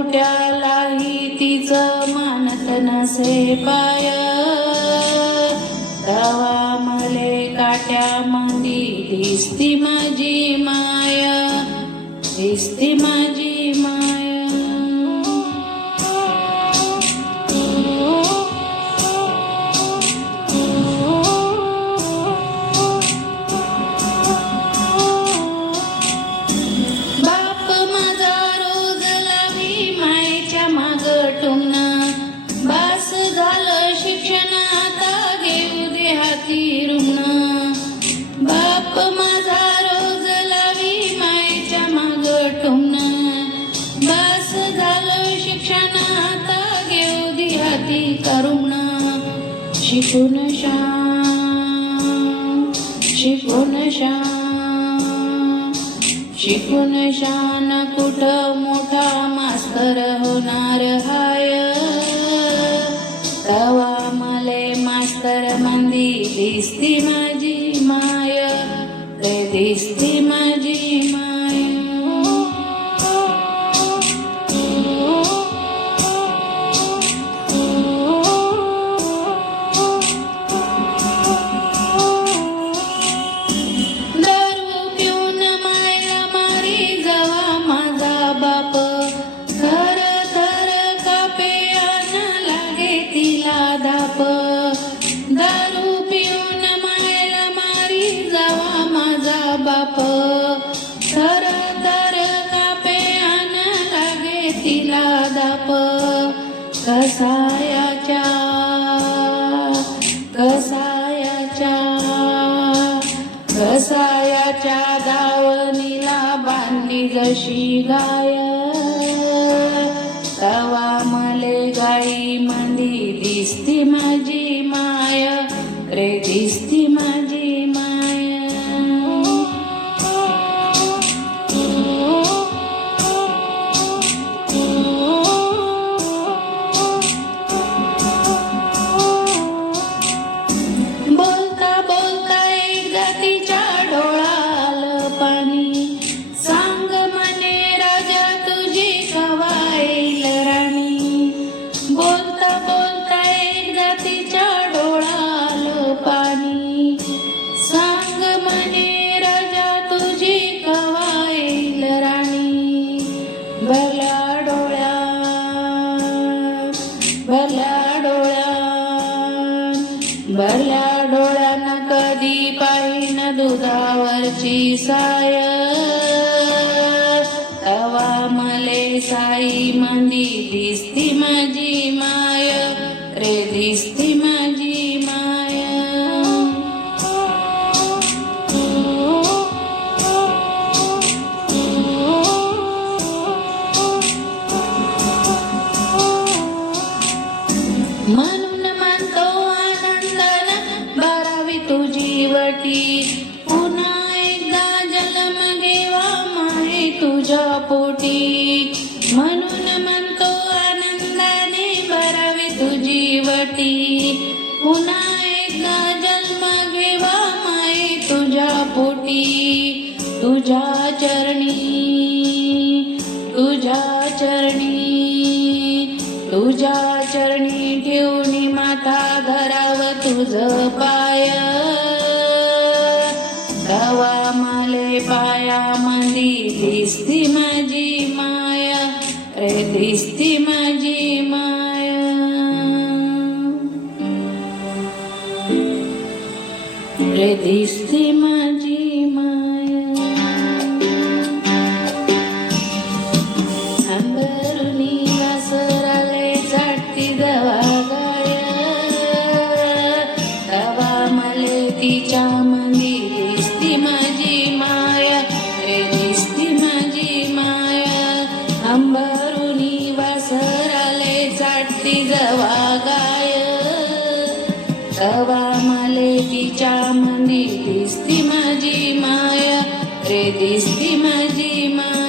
बुट्यालाही तिचं मानत नसे पाय, तवा मले काट्यामंदी दिसती माझी माय, दिसती माझी माय. बाप माझा रोज लावी मायेच्या माग टुमणं, बास झालं शिक्षण आता घेऊ दे हाती रुमणं. बाप माझा रोज लावी मायेच्या माग टुमणं, बास झालं शिक्षण आता घेऊ दे हाती करुमणं. शिकून शान, शिकून शान, शिकून शान कुठं मोठा मास्तर होणार हाय, तवा मले मास्तर मंदी दिसती माझी माय, रे दिसती माझी माय. दारू पिऊन मायला मारी जावा माझा बाप, थर थर कापे अन लागे तिला दाप. कसायाच्या कसायाच्या कसायाच्या दावणीला बांधली जशी गाय, तवा मले गाई मंदी दिसती माझी माय, रे दिसती माझी माय. बोलता बोलता एकदा तिच्या डोळ्याला पाणी, सांग म्हणे राजा तुझी कवा येईल राणी. बोलता बोलता एकदा तिच्या डोळ्याला पाणी, सांग म्हणे राजा तुझी कवा येईल राणी. भल्या डोळ्यात, भल्या डोळ्यात, भल्या डोळ्यानं कधी पाहिन दुधावरची साय, तवा मले साई मंदी दिसती माझी माय, रे दिसती माझी माय. म्हणून म्हणतो आनंदानं बारावी तुझी वटी, पुन्हा एकदा जन्म घेवा माये तुझ्या पोटी. म्हणून म्हणतो आनंदाने बारावी तुझी वटी, पुन्हा एकदा जन्म घेवा माये तुझ्या पोटी. तुझ्या चरणी, तुझ्या चरणी, तुझ्या चरणी ठेवणी माथा धराव तुझ पाय, तवा मले पाया मंदी दिसती माझी माय, रे दिसती माझी माय. रे दिसती माझी माय. अंबरुनी वासराले जाटती दवा गाय, तवा मले तिच्या मंदी दिसती माझी माय, रे दिसती माझी माय. अंबरुनी वासराले जाटती दवा गाय, तवा मले तिच्या मंदी दिसती माझी माय, रे दिसती माझी माय.